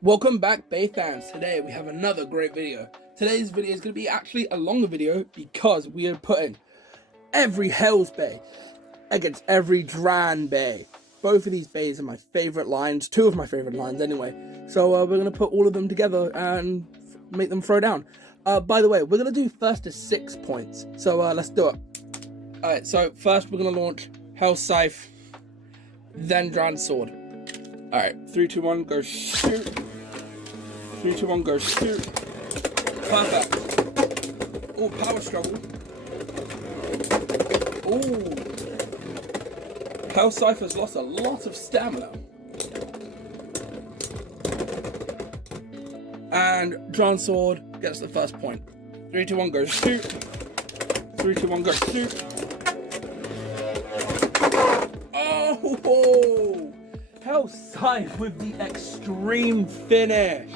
Welcome back, Bay fans. Today we have another great video. Today's video is going to be actually a longer video because we are putting every Hell's Bay against every Dran Bay. Both of these bays are my favourite lines, two of my favourite lines anyway. So we're going to put all of them together and make them throw down. By the way, we're going to do first to 6 points. So let's do it. Alright, so first we're going to launch Hell's Scythe, then Dran's Sword. Alright, 3, 2, 1, go shoot. 3, 2, 1, go shoot. Perfect. Oh, power struggle. Oh. Hell's Scythe has lost a lot of stamina. And Dran's Sword gets the first point. 3, 2, 1, go shoot. 3, 2, 1, go shoot. Oh! Hell's Scythe with the extreme finish.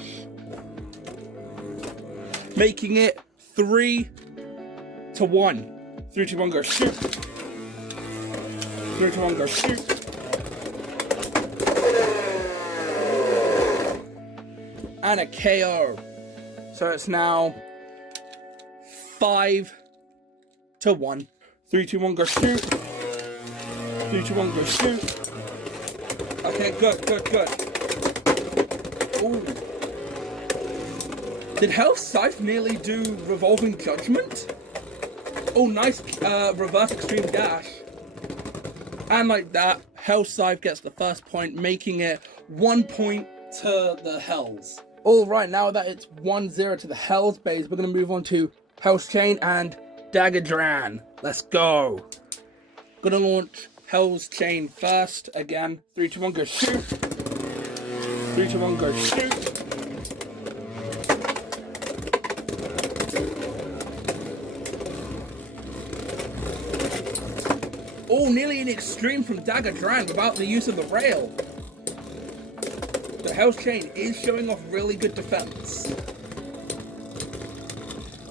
Making it 3 to 1. 3, 2, 1, go shoot. 3, 2, 1, go shoot. And a KO. So it's now 5 to 1. 3, 2, 1, go shoot. 3, 2, 1, go shoot. Okay, good. Ooh. Did Hell's Scythe nearly do Revolving Judgment? Oh, nice reverse extreme dash. And like that, Hell's Scythe gets the first point, making it 1 point to the Hells. Alright, now that it's 1-0 to the Hells base, we're going to move on to Hell's Chain and Dagger Dran. Let's go. Gonna launch Hell's Chain first. Again, 3, 2, 1, go shoot. 3, 2, 1, go shoot. Oh, nearly an extreme from Dagger Dran without the use of the rail. The Hell's Chain is showing off really good defense.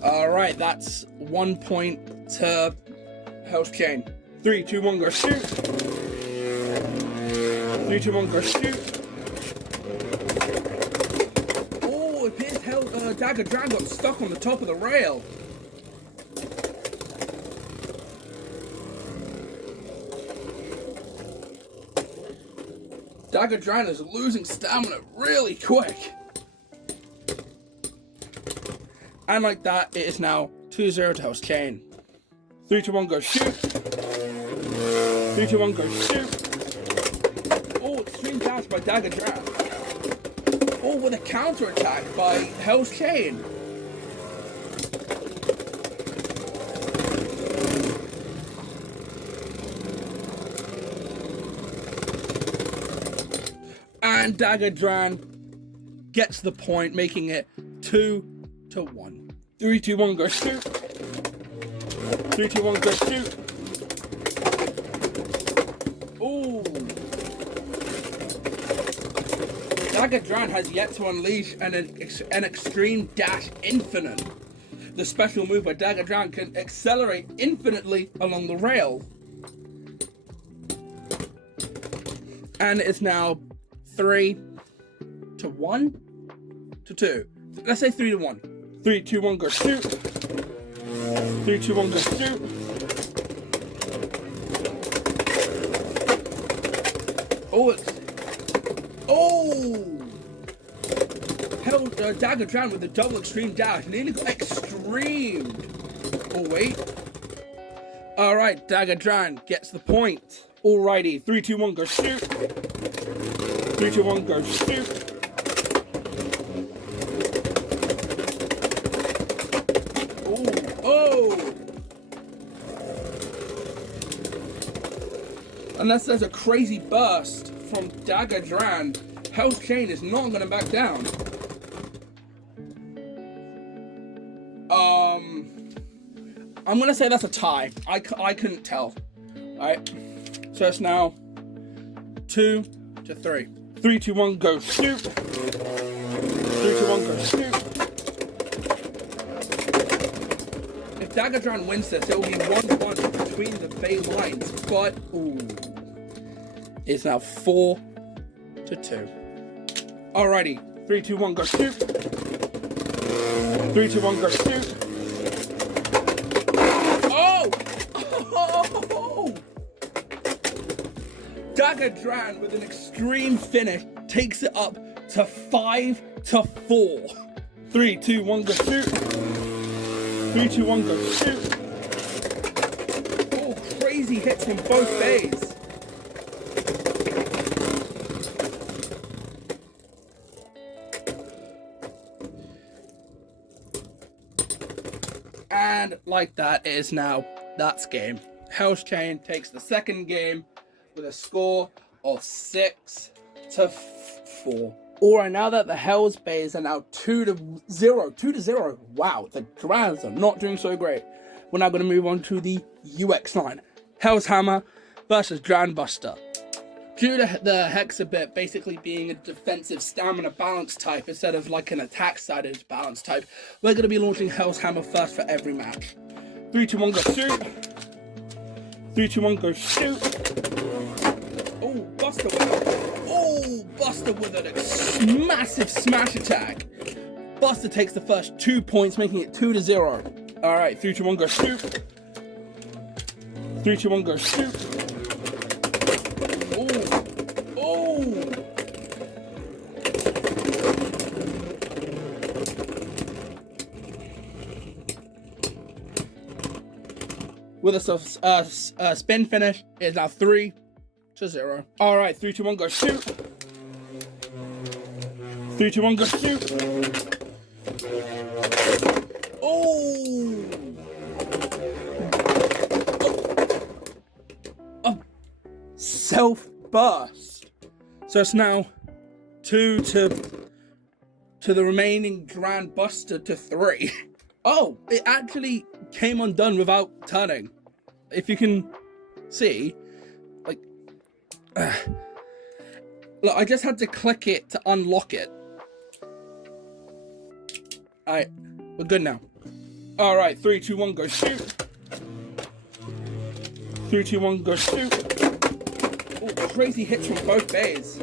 Alright, that's 1 point to Hell's Chain. 3, 2, 1, go shoot. 3, 2, 1, go shoot. Oh, it appears Dagger Dran got stuck on the top of the rail. Dagger Dran is losing stamina really quick. And like that, it is now 2-0 to Hell's Chain. 3, 2, 1, go shoot. 3, 2, 1, go shoot. Oh, extreme dash by Dagger Dran. Oh, with a counter attack by Hell's Chain. And Dagger Dran gets the point, making it 2 to 1. 3, 2, 1, go shoot. 3, 2, 1, go shoot. Ooh. Dagger Dran has yet to unleash an extreme dash infinite. The special move by Dagger Dran can accelerate infinitely along the rail. And it's now 3 to 1 to 2. Let's say 3 to 1. 3, 2, 1, go shoot. 3, 2, 1, go shoot. Oh, it's... Oh! Dagger Dran with the double extreme dash. Nearly got extremed. Oh, wait. Alright, Dagger Dran gets the point. Alrighty, 3, 2, 1, go shoot. 3, 2, 1, go shoot. Oh! Unless there's a crazy burst from Dagger Dran, Hell's Chain is not going to back down. I'm going to say that's a tie. I couldn't tell. Alright. So it's now 2 to 3. 3, 2, 1, go shoot. 3, 2, 1, go shoot. If Dagger Dran wins this, it will be 1-1 between the Bay lines. But, ooh. It's now 4 to 2. Alrighty, 3, 2, 1, go shoot. 3, 2, 1, go shoot. Oh! Oh! Dagger Dran with an extreme finish takes it up to 5-4. 3, 2, 1, go shoot. 3, 2, 1, go shoot. Oh, crazy hits from both bays. And like that, it is now, that's game. Hell's Chain takes the second game with a score of 6-4. Alright, now that the Hell's Bays are now 2-0. 2-0. Wow, the Drans are not doing so great. We're now going to move on to the UX line. Hell's Hammer versus Dran Buster. Due to the Hexabit basically being a defensive stamina balance type instead of like an attack sided balance type, we're going to be launching Hell's Hammer first for every match. 3, 2, 1, go shoot. 3, 2, 1, go shoot. Oh, Buster with it. Oh, Buster with a massive smash attack. Buster takes the first 2 points, making it 2-0. Alright, 3, 2, 1, go shoot. 3, 2, 1, go shoot. With a spin finish, it is now 3-0. Alright, 3, 2, 1, go shoot. 3, 2, 1, go shoot. Oh! Self-burst. So it's now 2 to the remaining Dran Buster to 3. Oh, it actually came undone without turning. If you can see, like, look, I just had to click it to unlock it. Alright, we're good now. Alright, 3, 2, 1, go shoot. 3, 2, 1, go shoot. Oh, crazy hits from both bays.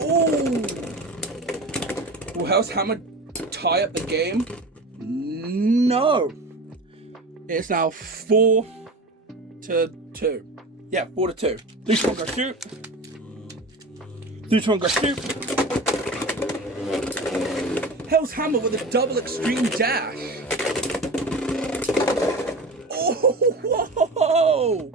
Oh! Will Hell's Hammer tie up the game? No. It's now 4-2. Yeah, 4-2. 3, 2, 1, go shoot. 3, 2, 1, go shoot. Hell's Hammer with a double extreme dash. Oh,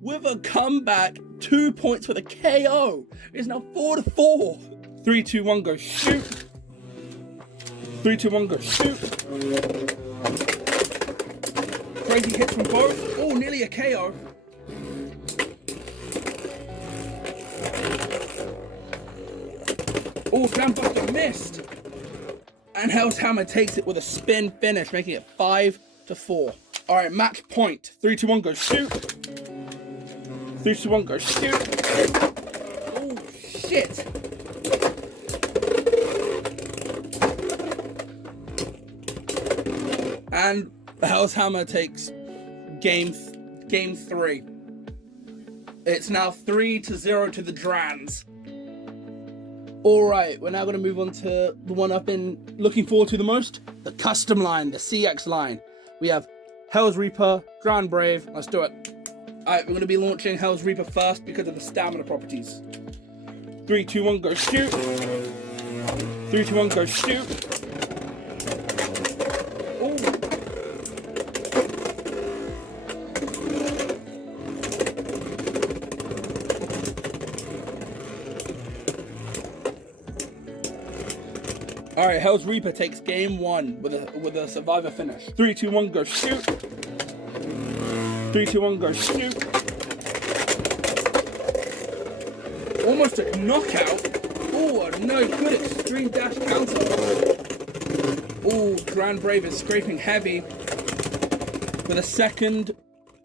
with a comeback, 2 points for the KO. It's now 4-4. 3, 2, 1, go shoot. 3, 2, 1, go shoot. Crazy hits from both. Oh, nearly a KO. Oh, Dran Buster missed. And Hell's Hammer takes it with a spin finish, making it 5-4. Alright, match point. 3, 2, 1, go shoot. 3, 2, 1, go shoot. Oh, shit. And Hell's Hammer takes game 3. It's now 3-0 to the Drans. Alright, we're now going to move on to the one I've been looking forward to the most. The custom line, the CX line. We have Hell's Reaper, Dran Brave. Let's do it. Alright, we're going to be launching Hell's Reaper first because of the stamina properties. 3, 2, 1, go shoot. 3, 2, 1, go shoot. Alright, Hell's Reaper takes game 1 with a survivor finish. 3, 2, 1, go shoot. 3, 2, 1, go shoot. Almost a knockout. Oh, no, good extreme dash counter. Oh, Dran Brave is scraping heavy. With a second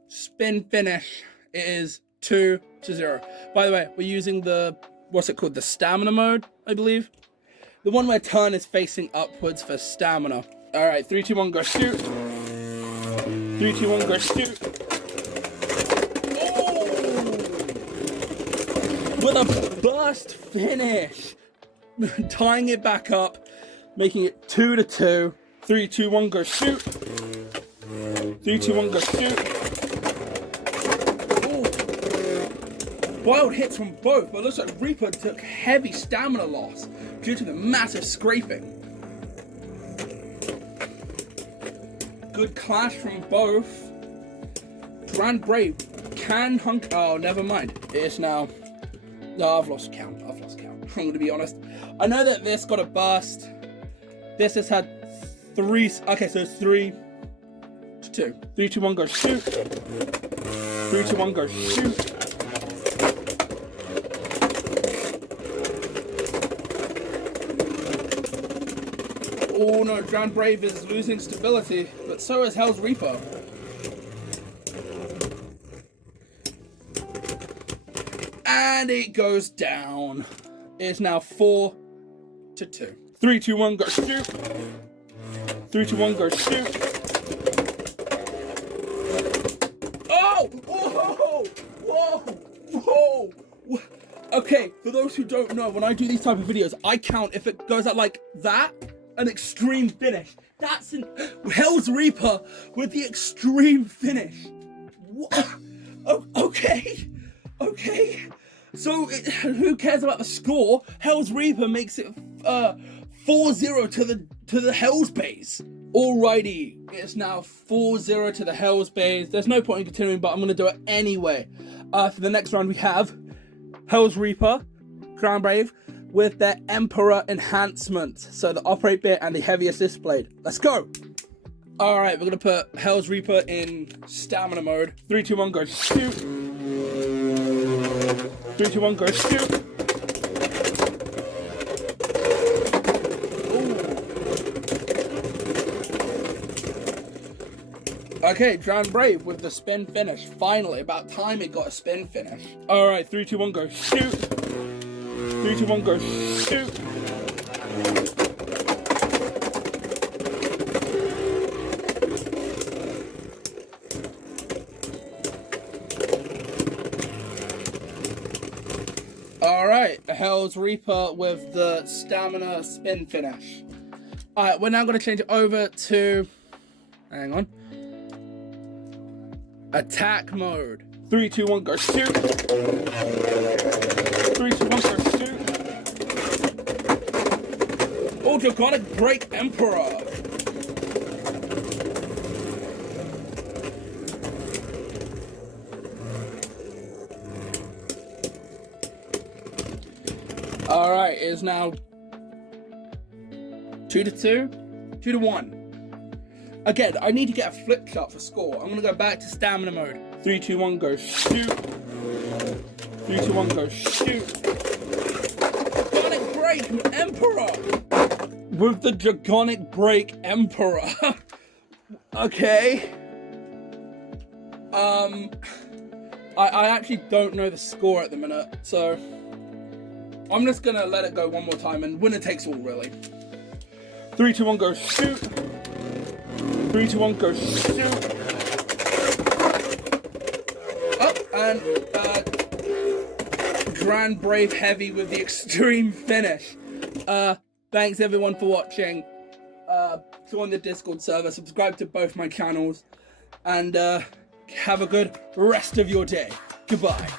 spin finish, it is 2-0. By the way, we're using the, what's it called? The stamina mode, I believe. The one where turn is facing upwards for stamina. Alright, 3, 2, 1, go shoot. 3, 2, 1, go shoot. Oh! with a burst finish. Tying it back up, making it 2-2. 3, 2, 1, go shoot. 3, 2, 1, go shoot. Ooh. Wild hits from both, but it looks like Reaper took heavy stamina loss due to the massive scraping. Good clash from both. Dran Brave can hunk. Oh, never mind. It's now. No, I've lost count. I'm going to be honest. I know that this got a burst. This has had 3. Okay, so it's 3 to 2. 3, 2, 1, go shoot. 3, 2, 1, go shoot. Oh no, Dran Brave is losing stability, but so is Hell's Reaper. And it goes down. It's now 4 to 2. 3, 2, 1, go shoot. 3, 2, 1, go shoot. Oh! Whoa! Whoa! Whoa! Okay, for those who don't know, when I do these type of videos, I count if it goes out like that, an extreme finish. That's an Hell's Reaper with the extreme finish. What? Oh, okay. So who cares about the score? Hell's Reaper makes it 4-0 to the Hell's base. Alrighty, it's now 4-0 to the Hell's base. There's no point in continuing, but I'm gonna do it anyway. For the next round, we have Hell's Reaper, Dran Brave, with their Emperor enhancement. So the operate bit and the heavy assist blade. Let's go. Alright, we're gonna put Hell's Reaper in stamina mode. 3, 2, 1, go shoot. 3, 2, 1, go shoot. Ooh. Okay, Dran Brave with the spin finish. Finally, about time it got a spin finish. Alright, 3, 2, 1, go shoot. 3, 2, 1, go shoot. Alright, Hell's Reaper with the stamina spin finish. Alright, we're now going to change it over to, hang on, attack mode. 3, 2, 1, go shoot. 3, 2, 1, go shoot. Oh, Dragonic Break Emperor. Alright, it is now 2 to 2? 2 to 1. Again, I need to get a flip chart for score. I'm gonna go back to stamina mode. 3, 2, 1, go shoot. 3, 2, 1, go shoot. Dragonic Break Emperor! With the Dragonic Break Emperor. Okay. I actually don't know the score at the minute, so I'm just gonna let it go one more time and winner takes all, really. 3, 2, 1, go shoot. 3, 2, 1, go shoot. Up and Dran Brave Heavy with the extreme finish. Thanks everyone for watching. Join the Discord server, subscribe to both my channels, and have a good rest of your day. Goodbye.